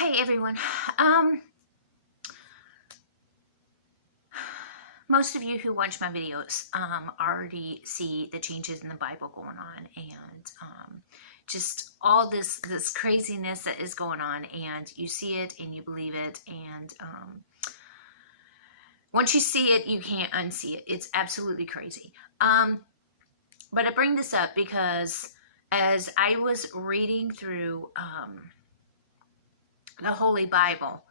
Hi everyone. Most of you who watch my videos already see the changes in the Bible going on, and just all this craziness that is going on, and you see it and you believe it, and once you see it, you can't unsee it. It's absolutely crazy. But I bring this up because as I was reading through the Holy Bible,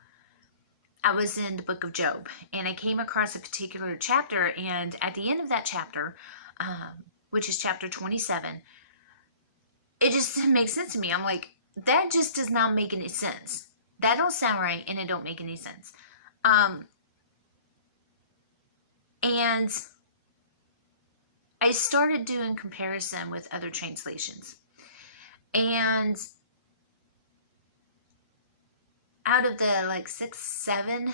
I was in the book of Job, and I came across a particular chapter, and at the end of that chapter, which is chapter 27, it just makes sense to me. I'm like, that just does not make any sense. That don't sound right, and it don't make any sense. And I started doing comparison with other translations, and out of the like 6, 7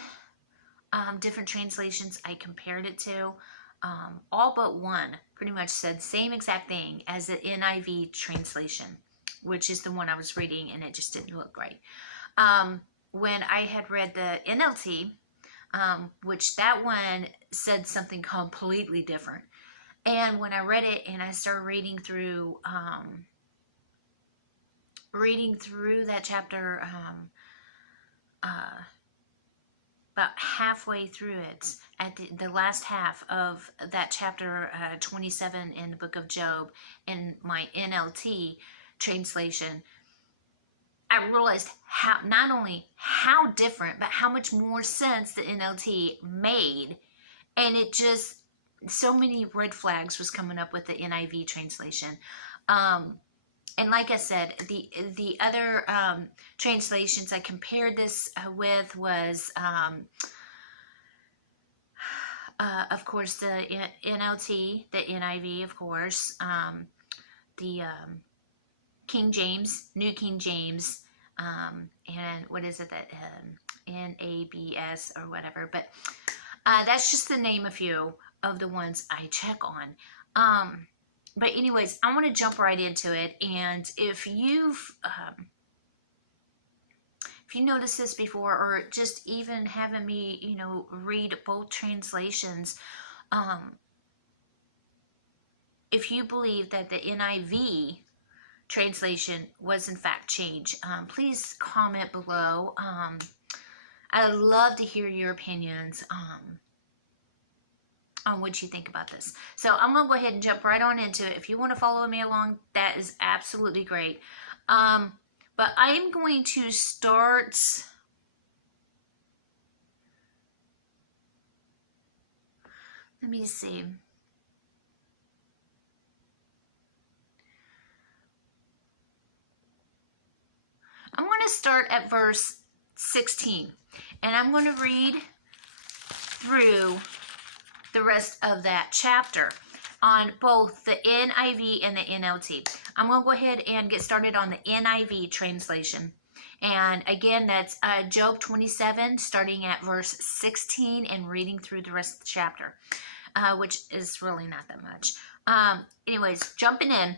different translations I compared it to, all but one pretty much said same exact thing as the NIV translation, which is the one I was reading, and it just didn't look right. When I had read the NLT, which that one said something completely different. And when I read it and I started reading through that chapter, about halfway through it, at the last half of that chapter 27 in the book of Job, in my NLT translation, I realized how, not only how different, but how much more sense the NLT made. And it just, so many red flags was coming up with the NIV translation. And like I said, the other translations I compared this with was, of course, the NLT, the NIV, of course, the King James, New King James, and what is it, that NABS or whatever. But that's just to name a few of the ones I check on. But anyways, I want to jump right into it. And if you noticed this before, or just even having me, read both translations, if you believe that the NIV translation was in fact changed, please comment below. I'd love to hear your opinions on what you think about this. So I'm going to go ahead and jump right on into it. If you want to follow me along, that is absolutely great. But I am going to start... Let me see. I'm going to start at verse 16. And I'm going to read through the rest of that chapter on both the NIV and the NLT. I'm going to go ahead and get started on the NIV translation. And again, that's Job 27, starting at verse 16 and reading through the rest of the chapter, which is really not that much. Anyways, jumping in,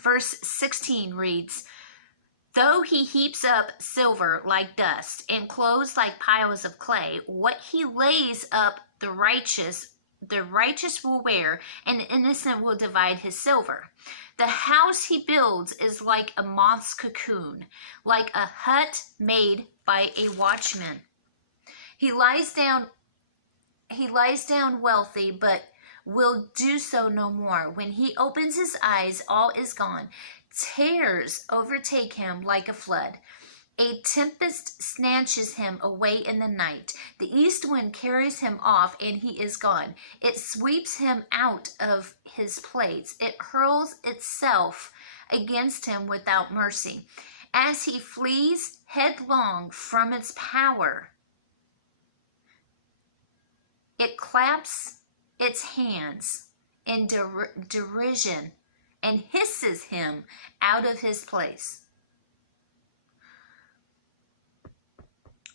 verse 16 reads, "Though he heaps up silver like dust and clothes like piles of clay, what he lays up the righteous will wear, and the innocent will divide his silver. The house he builds is like a moth's cocoon, like a hut made by a watchman. He lies down wealthy, but will do so no more. When he opens his eyes, all is gone. Tears overtake him like a flood. A tempest snatches him away in the night. The east wind carries him off, and he is gone. It sweeps him out of his place. It hurls itself against him without mercy. As he flees headlong from its power, it claps its hands in derision and hisses him out of his place."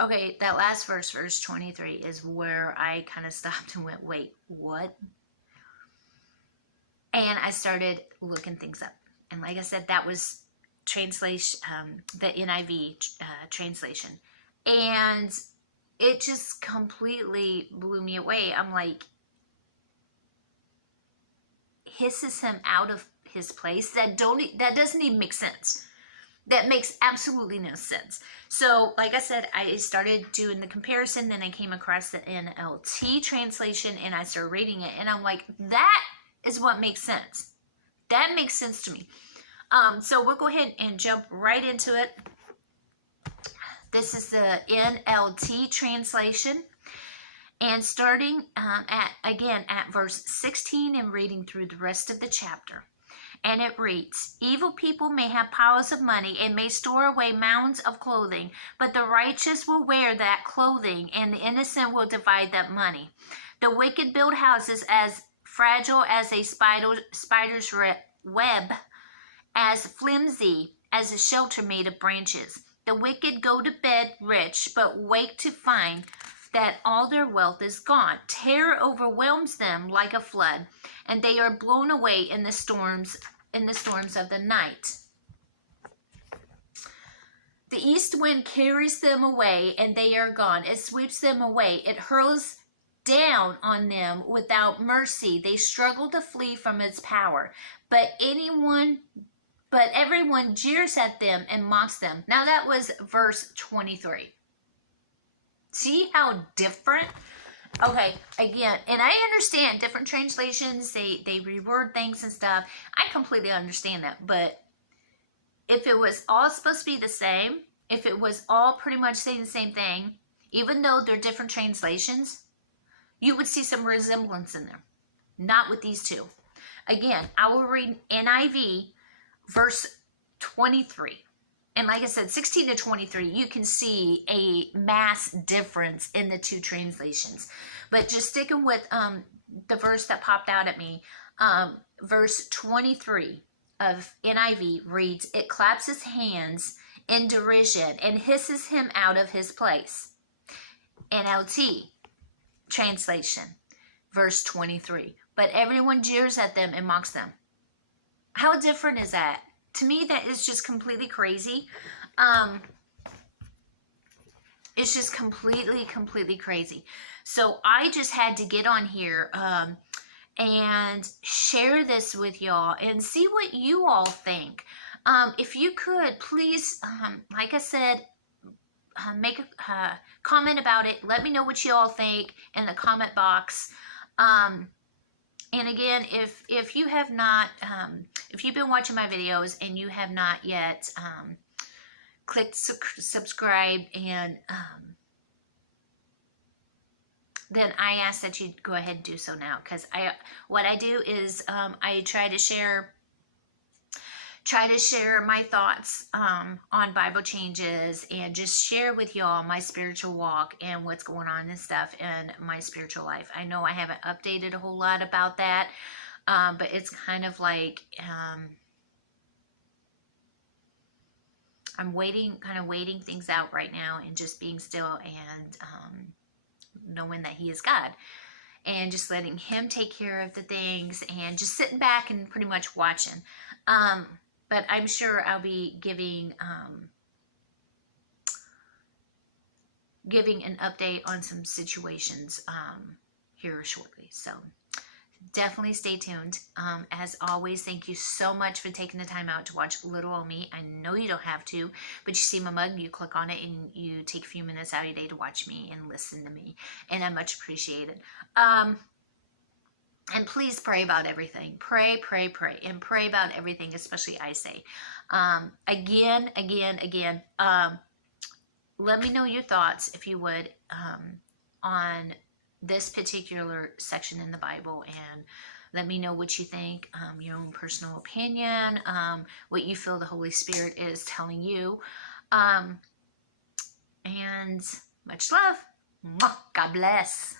Okay, that last verse, verse 23, is where I kind of stopped and went, wait, what? And I started looking things up. And like I said, that was translation, the NIV translation, and it just completely blew me away. I'm like, hisses him out of his place. That doesn't even make sense. That makes absolutely no sense. So, like I said, I started doing the comparison. Then I came across the NLT translation, and I started reading it, and I'm like, that is what makes sense. That makes sense to me. So we'll go ahead and jump right into it. This is the NLT translation. And starting at verse 16 and reading through the rest of the chapter. And it reads, evil people may have piles of money and may store away mounds of clothing, but the righteous will wear that clothing, and the innocent will divide that money. The wicked build houses as fragile as a spider's web, as flimsy as a shelter made of branches. The wicked go to bed rich, but wake to find that all their wealth is gone. Terror overwhelms them like a flood, and they are blown away in the storms of the night. The east wind carries them away, and they are gone. It sweeps them away. It hurls down on them without mercy. They struggle to flee from its power, but everyone jeers at them and mocks them. Now that was verse 23. See how different? Okay, again, and I understand different translations, they reword things and stuff. I completely understand that. But if it was all supposed to be the same, if it was all pretty much saying the same thing, even though they're different translations, you would see some resemblance in them. Not with these two. Again, I will read NIV verse 23. And like I said, 16 to 23, you can see a mass difference in the two translations. But just sticking with the verse that popped out at me, verse 23 of NIV reads, it claps his hands in derision and hisses him out of his place. NLT translation, verse 23, but everyone jeers at them and mocks them. How different is that? To me, that is just completely crazy. It's just completely crazy. So I just had to get on here and share this with y'all and see what you all think. If you could, please, like I said, make a comment about it. Let me know what you all think in the comment box. And again, if you have not, if you've been watching my videos and you have not yet clicked subscribe, and then I ask that you go ahead and do so now, because what I do is I try to share my thoughts on Bible changes, and just share with y'all my spiritual walk and what's going on and stuff in my spiritual life. I know I haven't updated a whole lot about that, but it's kind of like I'm waiting things out right now, and just being still and knowing that He is God, and just letting Him take care of the things, and just sitting back and pretty much watching. But I'm sure I'll be giving an update on some situations here shortly. So definitely stay tuned. As always, thank you so much for taking the time out to watch Little Old Me. I know you don't have to, but you see my mug, you click on it, and you take a few minutes out of your day to watch me and listen to me, and I much appreciate it. And please pray about everything. Pray, and pray about everything, especially I say. Again, let me know your thoughts, if you would, on this particular section in the Bible, and let me know what you think, your own personal opinion, what you feel the Holy Spirit is telling you. And much love. God bless.